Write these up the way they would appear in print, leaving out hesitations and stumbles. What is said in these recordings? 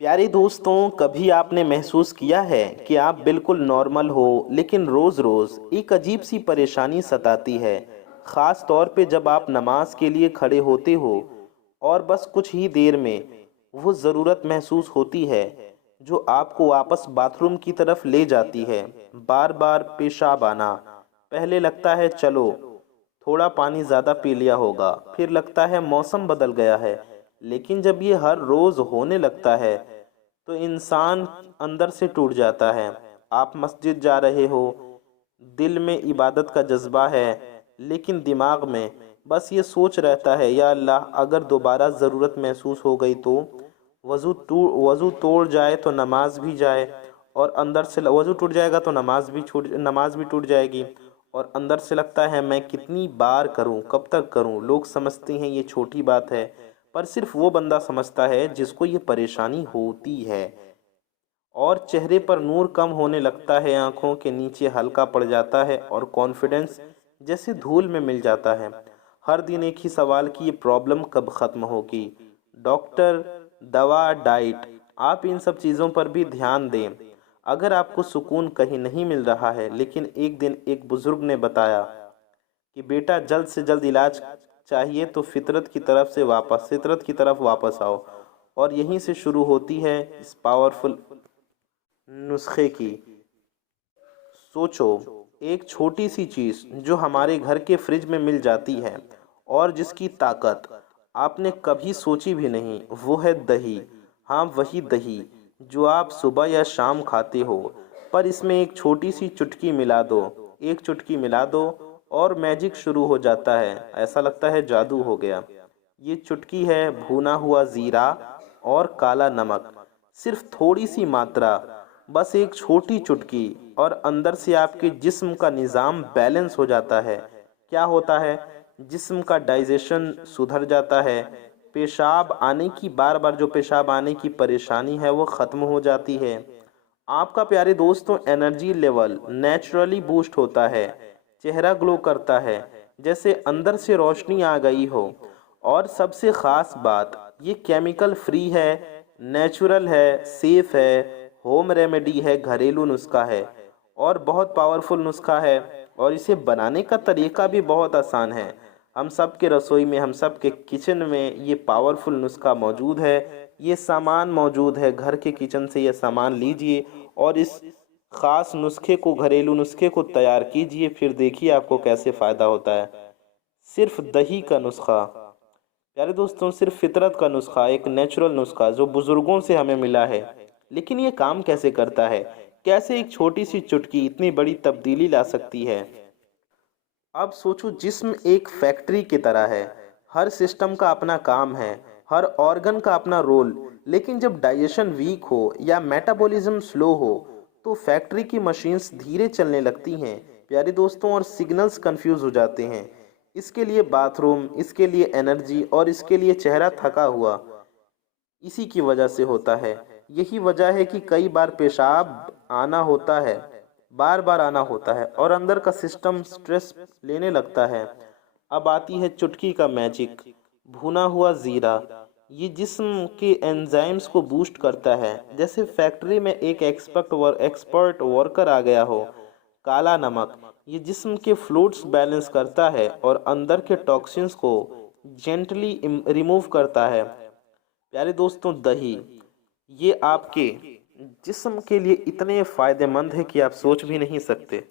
प्यारे दोस्तों, कभी आपने महसूस किया है कि आप बिल्कुल नॉर्मल हो लेकिन रोज़-रोज़ एक अजीब सी परेशानी सताती है। ख़ास तौर पे जब आप नमाज के लिए खड़े होते हो और बस कुछ ही देर में वो ज़रूरत महसूस होती है जो आपको वापस बाथरूम की तरफ ले जाती है। बार-बार पेशाब आना। पहले लगता है चलो थोड़ा पानी ज़्यादा पी लिया होगा, फिर लगता है मौसम बदल गया है। लेकिन जब ये हर रोज़ होने लगता है तो इंसान अंदर से टूट जाता है। आप मस्जिद जा रहे हो, दिल में इबादत का जज्बा है, लेकिन दिमाग में बस ये सोच रहता है, या अल्लाह अगर दोबारा ज़रूरत महसूस हो गई तो वज़ू तोड़ जाए तो नमाज भी जाए, और अंदर से वज़ू टूट जाएगा तो नमाज भी टूट जाएगी। और अंदर से लगता है मैं कितनी बार करूं, कब तक करूं। लोग समझते हैं ये छोटी बात है, पर सिर्फ वो बंदा समझता है जिसको ये परेशानी होती है। और चेहरे पर नूर कम होने लगता है, आंखों के नीचे हल्का पड़ जाता है और कॉन्फिडेंस जैसे धूल में मिल जाता है। हर दिन एक ही सवाल कि ये प्रॉब्लम कब ख़त्म होगी। डॉक्टर, दवा, डाइट, आप इन सब चीज़ों पर भी ध्यान दें। अगर आपको सुकून कहीं नहीं मिल रहा है, लेकिन एक दिन एक बुज़ुर्ग ने बताया कि बेटा जल्द से जल्द इलाज चाहिए तो फितरत की तरफ वापस आओ। और यहीं से शुरू होती है इस पावरफुल नुस्खे की। सोचो, एक छोटी सी चीज़ जो हमारे घर के फ्रिज में मिल जाती है और जिसकी ताकत आपने कभी सोची भी नहीं, वो है दही। हाँ, वही दही जो आप सुबह या शाम खाते हो। पर इसमें एक छोटी सी चुटकी मिला दो, एक चुटकी मिला दो और मैजिक शुरू हो जाता है। ऐसा लगता है जादू हो गया। ये चुटकी है भुना हुआ ज़ीरा और काला नमक। सिर्फ थोड़ी सी मात्रा, बस एक छोटी चुटकी, और अंदर से आपके जिस्म का निज़ाम बैलेंस हो जाता है। क्या होता है? जिस्म का डाइजेशन सुधर जाता है। पेशाब आने की परेशानी है वो ख़त्म हो जाती है। आपका प्यारे दोस्तों एनर्जी लेवल नेचुरली बूस्ट होता है। चेहरा ग्लो करता है जैसे अंदर से रोशनी आ गई हो। और सबसे ख़ास बात, ये केमिकल फ्री है, नेचुरल है, सेफ है, होम रेमेडी है, घरेलू नुस्खा है और बहुत पावरफुल नुस्खा है। और इसे बनाने का तरीका भी बहुत आसान है। हम सब के रसोई में, हम सब के किचन में ये पावरफुल नुस्खा मौजूद है। ये सामान मौजूद है, घर के किचन से ये सामान लीजिए और इस ख़ास नुस्खे को, घरेलू नुस्खे को तैयार कीजिए। फिर देखिए आपको कैसे फ़ायदा होता है। सिर्फ दही का नुस्खा, प्यारे दोस्तों, सिर्फ फितरत का नुस्खा, एक नेचुरल नुस्खा जो बुजुर्गों से हमें मिला है। लेकिन ये काम कैसे करता है? कैसे एक छोटी सी चुटकी इतनी बड़ी तब्दीली ला सकती है? अब सोचो, जिस्म एक फैक्ट्री की तरह है। हर सिस्टम का अपना काम है, हर ऑर्गन का अपना रोल। लेकिन जब डाइजेशन वीक हो या मेटाबॉलिज्म स्लो हो तो फैक्ट्री की मशीन्स धीरे चलने लगती हैं, प्यारे दोस्तों, और सिग्नल्स कंफ्यूज हो जाते हैं। इसके लिए बाथरूम, इसके लिए एनर्जी और इसके लिए चेहरा थका हुआ इसी की वजह से होता है। यही वजह है कि कई बार पेशाब आना होता है, बार-बार आना होता है और अंदर का सिस्टम स्ट्रेस लेने लगता है। अब आती है चुटकी का मैजिक, भुना हुआ ज़ीरा। ये जिस्म के एंजाइम्स को बूस्ट करता है, जैसे फैक्ट्री में एक एक्सपर्ट वर्कर आ गया हो। काला नमक, ये जिस्म के फ्लूइड्स बैलेंस करता है और अंदर के टॉक्सिन्स को जेंटली रिमूव करता है। प्यारे दोस्तों, दही, ये आपके जिस्म के लिए इतने फायदेमंद है कि आप सोच भी नहीं सकते।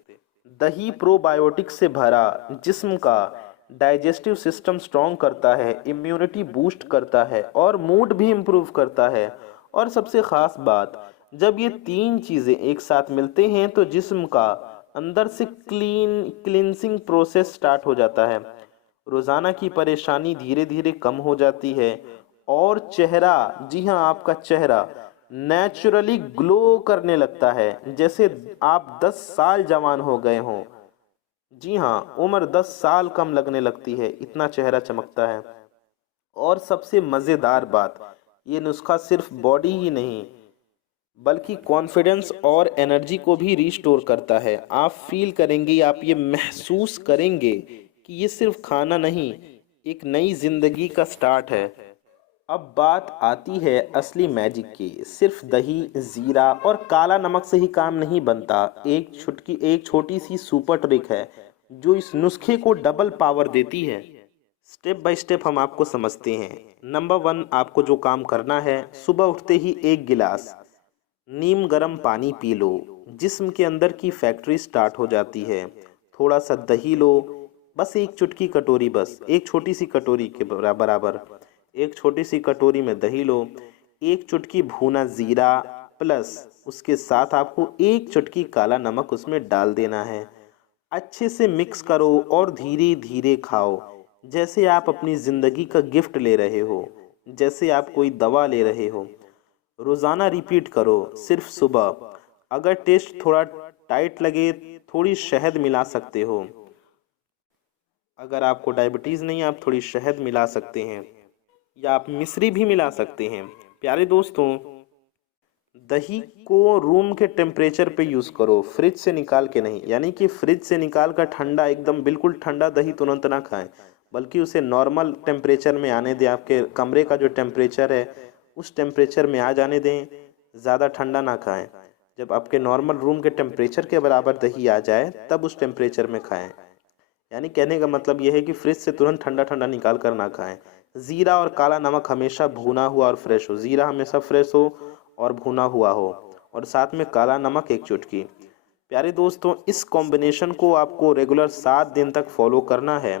दही प्रोबायोटिक से भरा, जिस्म का डाइजेस्टिव सिस्टम स्ट्रॉन्ग करता है, इम्यूनिटी बूस्ट करता है और मूड भी इम्प्रूव करता है। और सबसे ख़ास बात, जब ये तीन चीज़ें एक साथ मिलते हैं तो जिस्म का अंदर से क्लींसिंग प्रोसेस स्टार्ट हो जाता है। रोज़ाना की परेशानी धीरे धीरे कम हो जाती है और चेहरा, जी हाँ, आपका चेहरा नेचुरली ग्लो करने लगता है, जैसे आप 10 साल जवान हो गए हों। जी हाँ, उम्र 10 साल कम लगने लगती है, इतना चेहरा चमकता है। और सबसे मज़ेदार बात, ये नुस्खा सिर्फ बॉडी ही नहीं बल्कि कॉन्फिडेंस और एनर्जी को भी रिस्टोर करता है। आप फील करेंगे, आप ये महसूस करेंगे कि ये सिर्फ खाना नहीं, एक नई ज़िंदगी का स्टार्ट है। अब बात आती है असली मैजिक की। सिर्फ दही, जीरा और काला नमक से ही काम नहीं बनता। एक छोटी सी सुपर ट्रिक है जो इस नुस्खे को डबल पावर देती है। स्टेप बाय स्टेप हम आपको समझते हैं। नंबर 1, आपको जो काम करना है, सुबह उठते ही 1 गिलास नीम गर्म पानी पी लो। जिस्म के अंदर की फैक्ट्री स्टार्ट हो जाती है। थोड़ा सा दही लो, बस एक चुटकी कटोरी, बस एक छोटी सी कटोरी के बराबर एक छोटी सी कटोरी में दही लो। एक चुटकी भुना जीरा प्लस उसके साथ आपको एक चुटकी काला नमक उसमें डाल देना है। अच्छे से मिक्स करो और धीरे धीरे खाओ, जैसे आप अपनी ज़िंदगी का गिफ्ट ले रहे हो, जैसे आप कोई दवा ले रहे हो। रोज़ाना रिपीट करो, सिर्फ सुबह। अगर टेस्ट थोड़ा टाइट लगे, थोड़ी शहद मिला सकते हो। अगर आपको डायबिटीज़ नहीं, आप थोड़ी शहद मिला सकते हैं या आप मिश्री भी मिला सकते हैं। प्यारे दोस्तों, दही को रूम के टेम्परेचर पे यूज़ करो, फ्रिज से निकाल के नहीं। यानी कि फ्रिज से निकाल कर ठंडा, एकदम बिल्कुल ठंडा दही तुरंत ना खाएं, बल्कि उसे नॉर्मल टेम्परेचर में आने दें। आपके कमरे का जो टेम्परेचर है उस टेम्परेचर में आ जाने दें, ज़्यादा ठंडा ना खाएं। जब आपके नॉर्मल रूम के टेम्परेचर के बराबर दही आ जाए तब उस टेम्परेचर में खाएं। यानी कहने का मतलब यह है कि फ्रिज से तुरंत ठंडा ठंडा निकाल कर ना खाएं। ज़ीरा और काला नमक हमेशा भुना हुआ और फ्रेश हो। ज़ीरा हमेशा फ्रेश हो और भुना हुआ हो, और साथ में काला नमक एक चुटकी। प्यारे दोस्तों, इस कॉम्बिनेशन को आपको रेगुलर 7 दिन तक फॉलो करना है।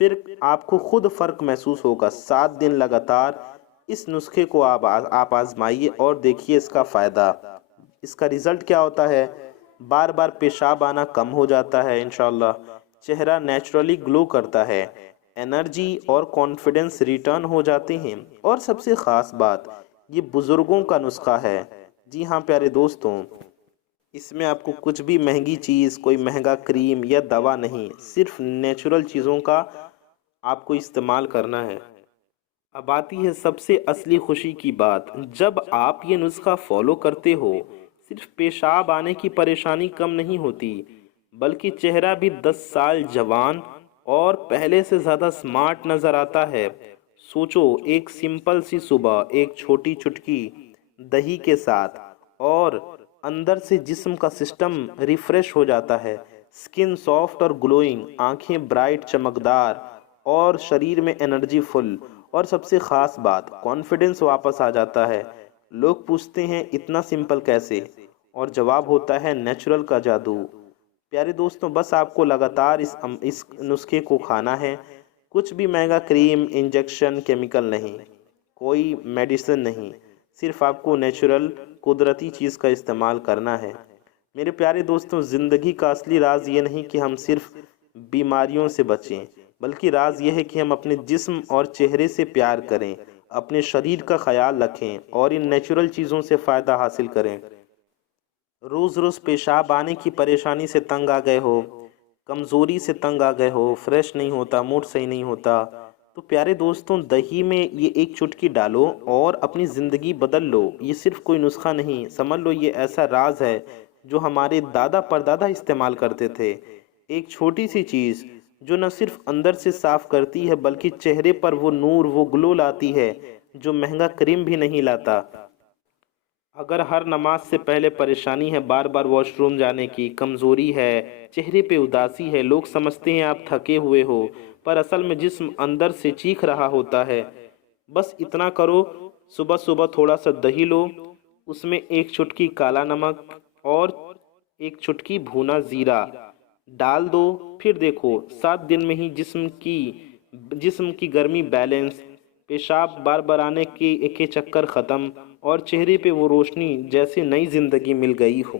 फिर आपको खुद फ़र्क महसूस होगा। 7 दिन लगातार इस नुस्खे को आप आजमाइए और देखिए इसका फ़ायदा। इसका रिज़ल्ट क्या होता है? बार बार पेशाब आना कम हो जाता है इंशाल्लाह। चेहरा नेचुरली ग्लो करता है। एनर्जी और कॉन्फिडेंस रिटर्न हो जाते हैं। और सबसे ख़ास बात, ये बुज़ुर्गों का नुस्खा है। जी हाँ प्यारे दोस्तों, इसमें आपको कुछ भी महंगी चीज़, कोई महंगा क्रीम या दवा नहीं, सिर्फ नेचुरल चीज़ों का आपको इस्तेमाल करना है। अब आती है सबसे असली खुशी की बात। जब आप ये नुस्खा फॉलो करते हो, सिर्फ पेशाब आने की परेशानी कम नहीं होती, बल्कि चेहरा भी 10 साल जवान और पहले से ज़्यादा स्मार्ट नज़र आता है। सोचो, एक सिंपल सी सुबह, एक छोटी चुटकी दही के साथ, और अंदर से जिस्म का सिस्टम रिफ्रेश हो जाता है। स्किन सॉफ्ट और ग्लोइंग, आंखें ब्राइट चमकदार और शरीर में एनर्जी फुल। और सबसे ख़ास बात, कॉन्फिडेंस वापस आ जाता है। लोग पूछते हैं इतना सिंपल कैसे, और जवाब होता है नेचुरल का जादू। प्यारे दोस्तों, बस आपको लगातार इस नुस्खे को खाना है। कुछ भी महंगा क्रीम, इंजेक्शन, केमिकल नहीं, कोई मेडिसिन नहीं, सिर्फ आपको नेचुरल कुदरती चीज़ का इस्तेमाल करना है। मेरे प्यारे दोस्तों, ज़िंदगी का असली राज ये नहीं कि हम सिर्फ बीमारियों से बचें, बल्कि राज ये है कि हम अपने जिस्म और चेहरे से प्यार करें, अपने शरीर का ख्याल रखें और इन नेचुरल चीज़ों से फ़ायदा हासिल करें। रोज़ रोज़ पेशाब आने की परेशानी से तंग आ गए हो, कमज़ोरी से तंग आ गए हो, फ्रेश नहीं होता, मूड सही नहीं होता, तो प्यारे दोस्तों, दही में ये एक चुटकी डालो और अपनी ज़िंदगी बदल लो। ये सिर्फ कोई नुस्खा नहीं, समझ लो ये ऐसा राज है जो हमारे दादा परदादा इस्तेमाल करते थे। एक छोटी सी चीज़ जो न सिर्फ अंदर से साफ करती है, बल्कि चेहरे पर वो नूर, वो ग्लो लाती है जो महंगा क्रीम भी नहीं लाता। अगर हर नमाज से पहले परेशानी है बार बार वॉशरूम जाने की, कमज़ोरी है, चेहरे पे उदासी है, लोग समझते हैं आप थके हुए हो, पर असल में जिस्म अंदर से चीख रहा होता है। बस इतना करो, सुबह सुबह थोड़ा सा दही लो, उसमें एक चुटकी काला नमक और एक चुटकी भुना ज़ीरा डाल दो। फिर देखो, 7 दिन में ही जिस्म की गर्मी बैलेंस, पेशाब बार बार आने के चक्कर ख़त्म, और चेहरे पे वो रोशनी जैसे नई ज़िंदगी मिल गई हो।